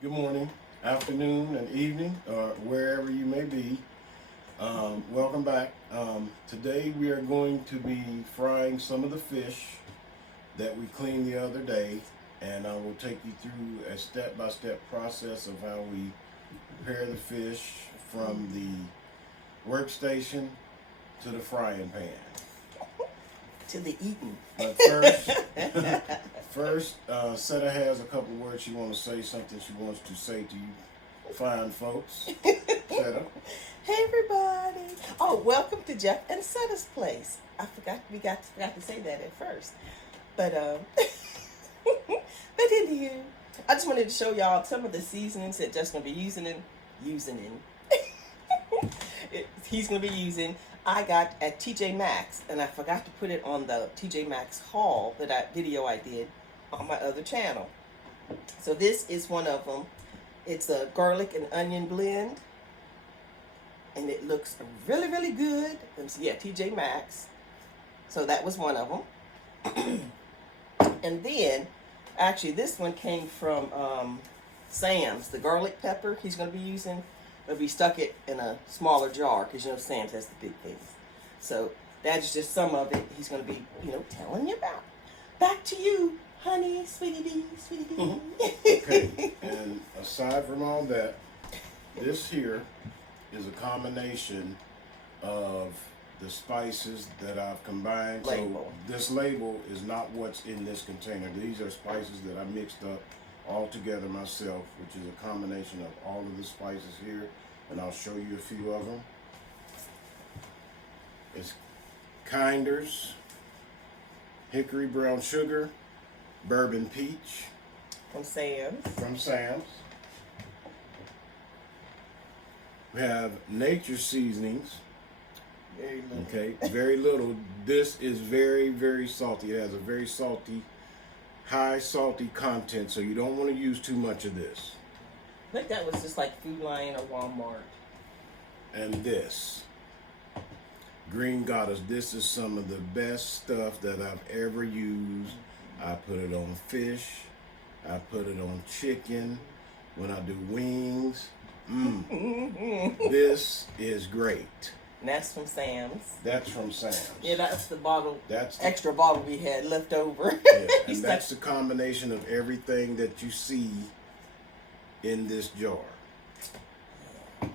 Good morning, afternoon, and evening, or wherever you may be. Welcome back. Today we are going to be frying some of the fish that we cleaned the other day, and I will take you through a step-by-step process of how we prepare the fish from the workstation to the frying pan. To the eating. But first, Setta has a couple of words she wants to say, something she wants to say to you fine folks. Setta. Hey everybody! Oh, welcome to Jeff and Setta's place. I forgot to say that at first, but but anywho, I just wanted to show y'all some of the seasonings that Jeff's gonna be using. He's gonna be using. I got at TJ Maxx, and I forgot to put it on the TJ Maxx haul video I did on my other channel. So this is one of them. It's a garlic and onion blend, and it looks really, really good. Yeah, TJ Maxx. So that was one of them. And then, actually, this one came from Sam's. The garlic pepper he's going to be using. But we stuck it in a smaller jar because, you know, Sam's has the big things. So that's just some of it he's going to be, telling you about. Back to you, honey, sweetie bee, sweetie bee. Okay, and aside from all that, this here is a combination of the spices that I've combined. Label. So this label is not what's in this container. These are spices that I mixed up all together myself, which is a combination of all of the spices here, and I'll show you a few of them. It's Kinder's, hickory brown sugar, bourbon peach From Sam's. We have nature seasonings. Very little. Okay, very little. This is very, very salty. It has a very salty, high salty content, so you don't want to use too much of this. I think that was just like Food Lion or Walmart. And this, Green Goddess, this is some of the best stuff that I've ever used. I put it on fish, I put it on chicken, when I do wings. This is great. And that's from Sam's. That's from Sam's. Yeah, that's the bottle, That's the extra bottle we had left over. Yeah, and that's the combination of everything that you see in this jar.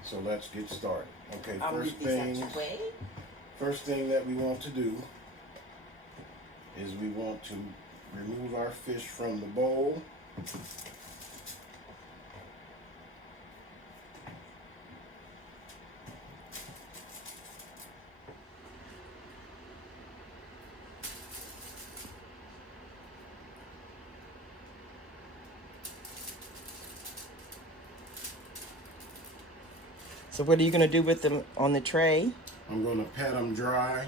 So let's get started. Okay, first thing that we want to do is we want to remove our fish from the bowl. So what are you going to do with them on the tray? I'm going to pat them dry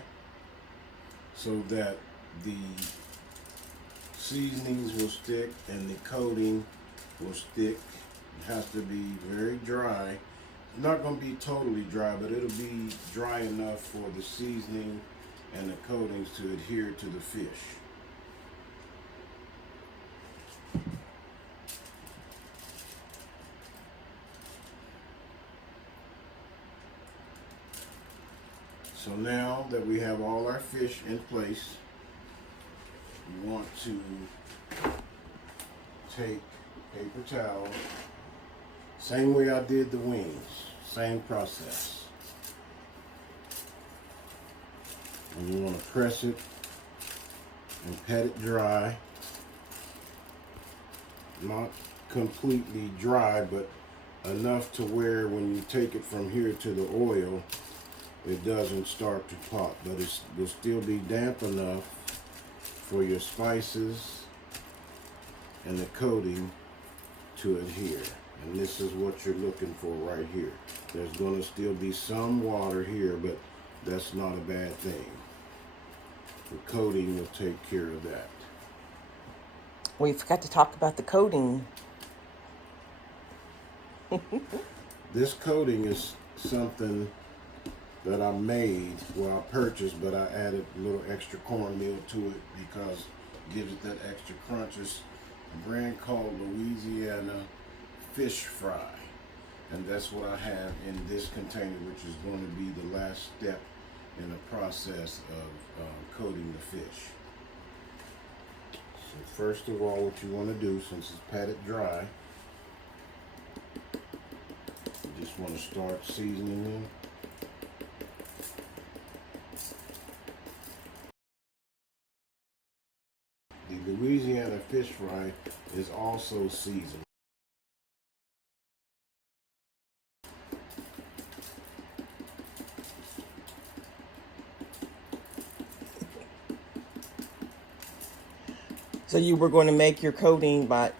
so that the seasonings will stick and the coating will stick. It has to be very dry. It's not going to be totally dry, but it'll be dry enough for the seasoning and the coatings to adhere to the fish. So now that we have all our fish in place, we want to take paper towel, same way I did the wings, same process. And you want to press it and pat it dry. Not completely dry, but enough to where when you take it from here to the oil, it doesn't start to pop, but it will still be damp enough for your spices and the coating to adhere. And this is what you're looking for right here. There's going to still be some water here, but that's not a bad thing. The coating will take care of that. We forgot to talk about the coating. This coating is something that I made, well, I purchased, but I added a little extra cornmeal to it because it gives it that extra crunch. It's a brand called Louisiana fish fry. And that's what I have in this container, which is going to be the last step in the process of coating the fish. So first of all, what you want to do, since it's patted dry, you just want to start seasoning them. The Louisiana fish fry is also seasoned. So you were going to make your coating by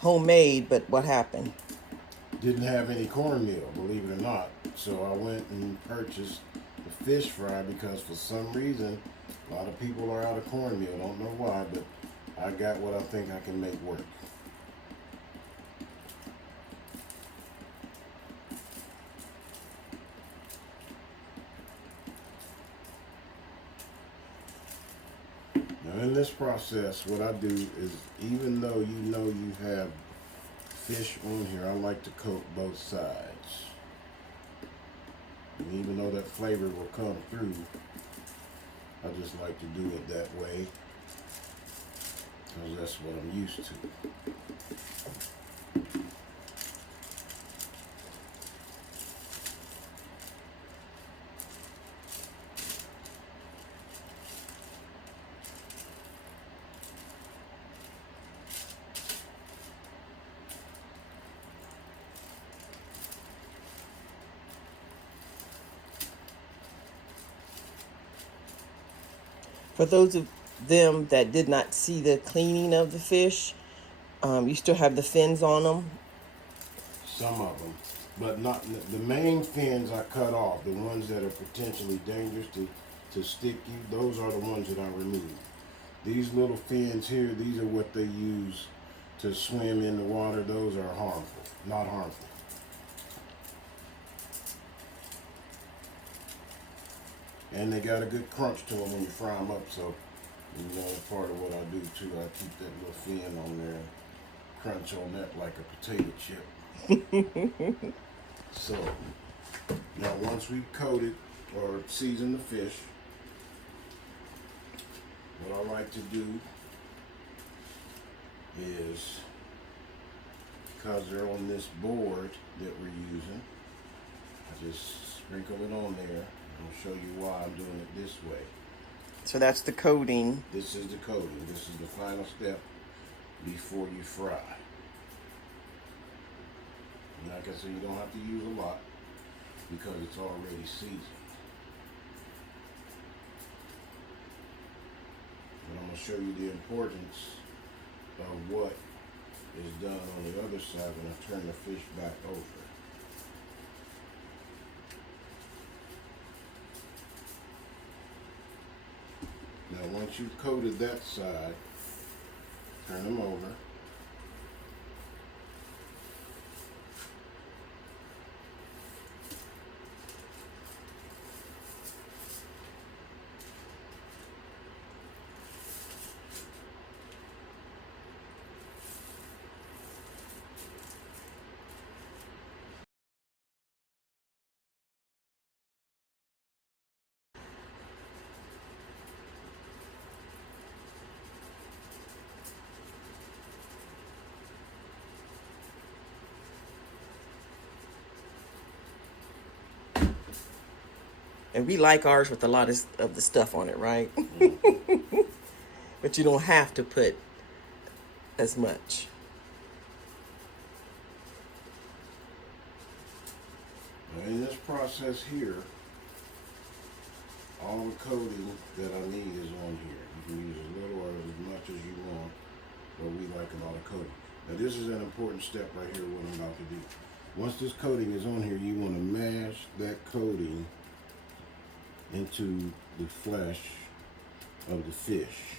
homemade, but what happened? Didn't have any cornmeal, believe it or not. So I went and purchased the fish fry because for some reason a lot of people are out of cornmeal. Don't know why, but I got what I think I can make work. Now in this process, what I do is, even though you know you have fish on here, I like to coat both sides. And even though that flavor will come through, I just like to do it that way because that's what I'm used to. For those of them that did not see the cleaning of the fish, you still have the fins on them. Some of them, but not the main fins. I cut off. The ones that are potentially dangerous to stick you, those are the ones that I removed. These little fins here, these are what they use to swim in the water. Those are harmful, not harmful. And they got a good crunch to them when you fry them up, so you know, that's part of what I do too. I keep that little fin on there, crunch on that like a potato chip. So now once we've coated or seasoned the fish, what I like to do is, because they're on this board that we're using, I just sprinkle it on there. I'll show you why I'm doing it this way. So that's the coating. This is the coating. This is the final step before you fry. And like I said, you don't have to use a lot because it's already seasoned. But I'm going to show you the importance of what is done on the other side when I turn the fish back over. Now once you've coated that side, turn them over. And we like ours with a lot of the stuff on it, right? But you don't have to put as much. Now in this process here, all the coating that I need is on here. You can use a little or as much as you want, but we like a lot of coating. Now this is an important step right here, what I'm about to do. Once this coating is on here, you want to mash that coating into the flesh of the fish.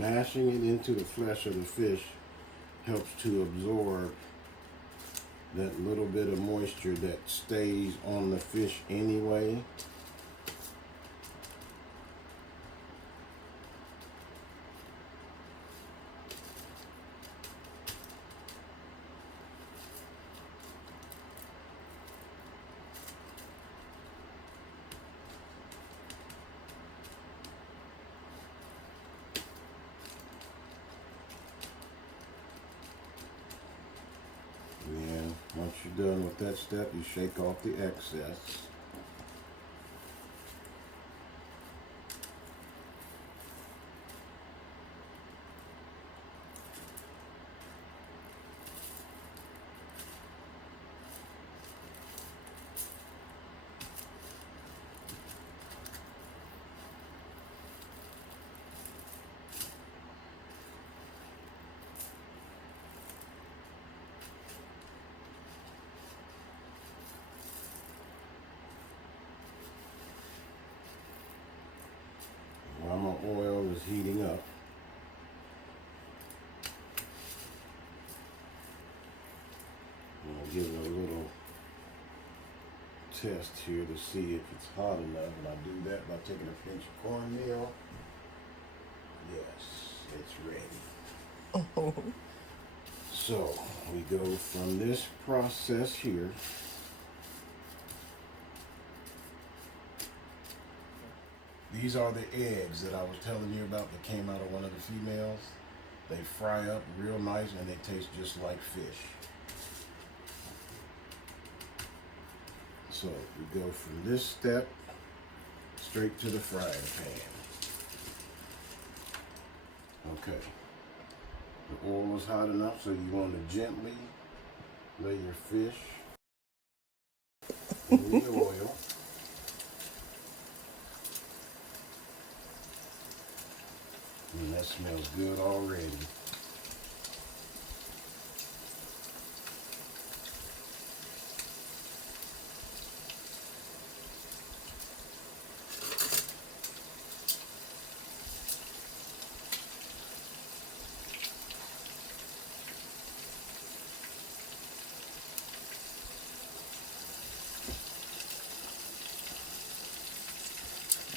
mashing it into the flesh of the fish helps to absorb that little bit of moisture that stays on the fish anyway. Once you're done with that step, you shake off the excess. While my oil is heating up, I'm going to give it a little test here to see if it's hot enough, and I do that by taking a pinch of cornmeal. Yes, it's ready. So we go from this process here. These are the eggs that I was telling you about that came out of one of the females. They fry up real nice and they taste just like fish. So we go from this step straight to the frying pan. Okay. The oil is hot enough, so you want to gently lay your fish in the oil. And that smells good already.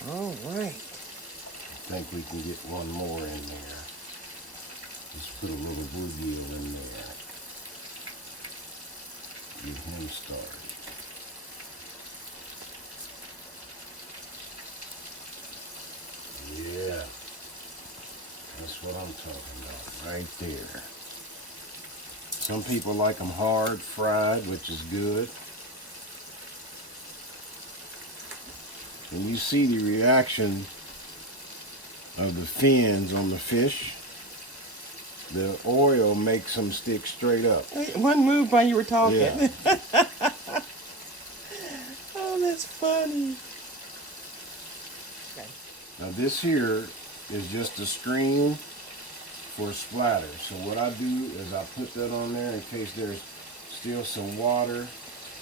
All right. I think we can get one more in there. Just put a little bluegill in there. Get him started. Yeah. That's what I'm talking about right there. Some people like them hard fried, which is good. And you see the reaction of the fins on the fish. The oil makes them stick straight up. One move while you were talking. Yeah. Oh, that's funny. Okay. Now this here is just a screen for splatter. So what I do is I put that on there in case there's still some water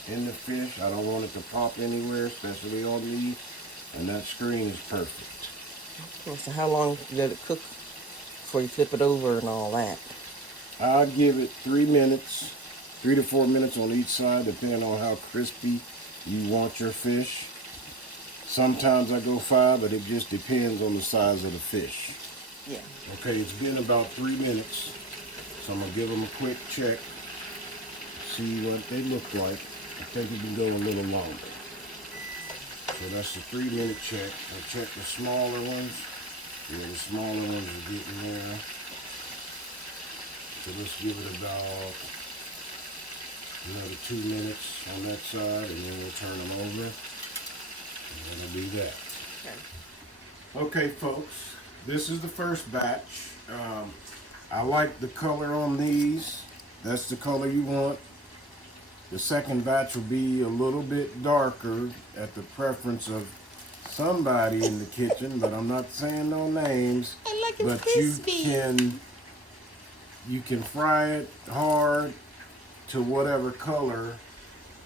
in the fish. I don't want it to pop anywhere, especially on these. And that screen is perfect. Okay, so how long do you let it cook before you flip it over and all that? I'd give it 3 minutes, 3 to 4 minutes on each side, depending on how crispy you want your fish. Sometimes I go 5, but it just depends on the size of the fish. Yeah. Okay, it's been about 3 minutes, so I'm gonna give them a quick check, see what they look like. I think it can go a little longer. So that's the 3-minute check. I check the smaller ones. Yeah, the smaller ones are getting there. So let's give it about another 2 minutes on that side, and then we'll turn them over. And that'll be that. Okay, folks, this is the first batch. I like the color on these. That's the color you want. The second batch will be a little bit darker at the preference of somebody in the kitchen, but I'm not saying no names. I like it but crispy. you can fry it hard to whatever color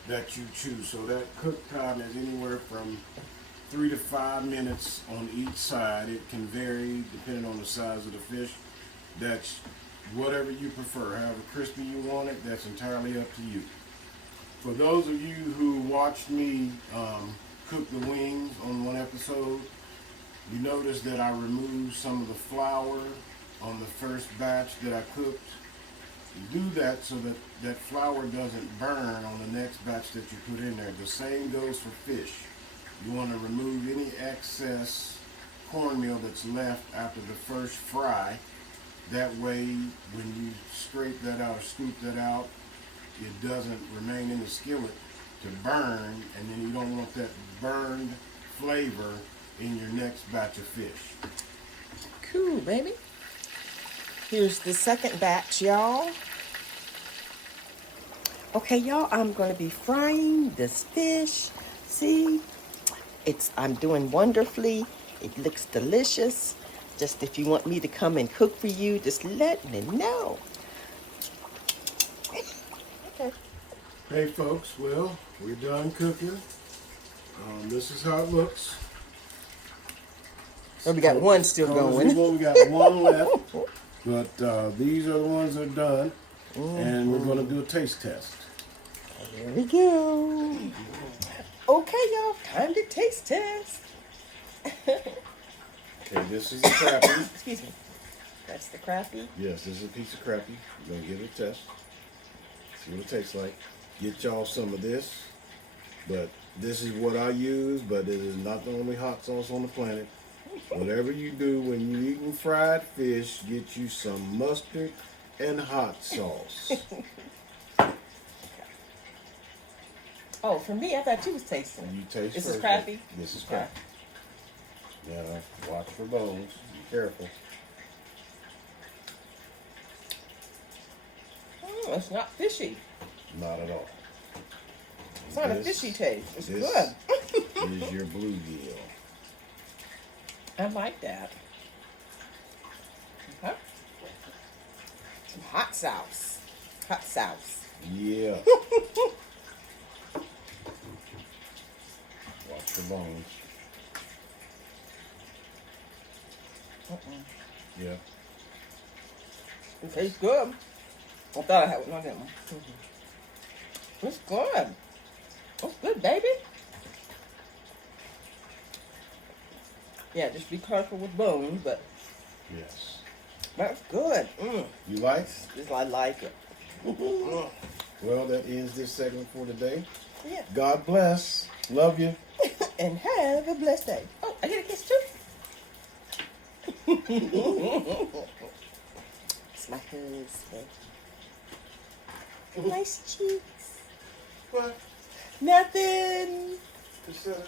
that you choose. So that cook time is anywhere from 3 to 5 minutes on each side. It can vary depending on the size of the fish. That's whatever you prefer. However crispy you want it, that's entirely up to you. For those of you who watched me cook the wings on one episode, you notice that I removed some of the flour on the first batch that I cooked. You do that so that that flour doesn't burn on the next batch that you put in there. The same goes for fish. You want to remove any excess cornmeal that's left after the first fry. That way, when you scrape that out or scoop that out, it doesn't remain in the skillet to burn, and then you don't want that burned flavor in your next batch of fish. Cool, baby. Here's the second batch, y'all. Okay, y'all, I'm going to be frying this fish. See, I'm doing wonderfully. It looks delicious. Just if you want me to come and cook for you, just let me know. Okay. Hey folks, well, we're done cooking. This is how it looks. So we got one still going. We got one left, but these are the ones that are done, and we're going to do a taste test. There we go. Okay, y'all, time to taste test. Okay, this is the crappie. Excuse me. That's the crappie. Yes, this is a piece of crappie. We're going to give it a test. See what it tastes like. Get y'all some of this. But this is what I use, but it is not the only hot sauce on the planet. Whatever you do when you're eating fried fish, get you some mustard and hot sauce. Oh, for me, I thought you was tasting. You taste This first. is crappie? This is crappie. Now, watch for bones. Be careful. It's not fishy. Not at all. It's not a fishy taste. It's this good. is your bluegill. I like that. Okay. Some hot sauce. Hot sauce. Yeah. Watch for bones. Yeah. It tastes good. I thought I had one. No, I didn't. It's good. It's good, baby. Yeah, just be careful with bones, but Yes. that's good. You like? I like it. Well, that ends this segment for today. Yeah. God bless. Love you. And have a blessed day. Oh, I get a kiss too? It's my husband. Nice cheeks. What? Nothing. Cosetta?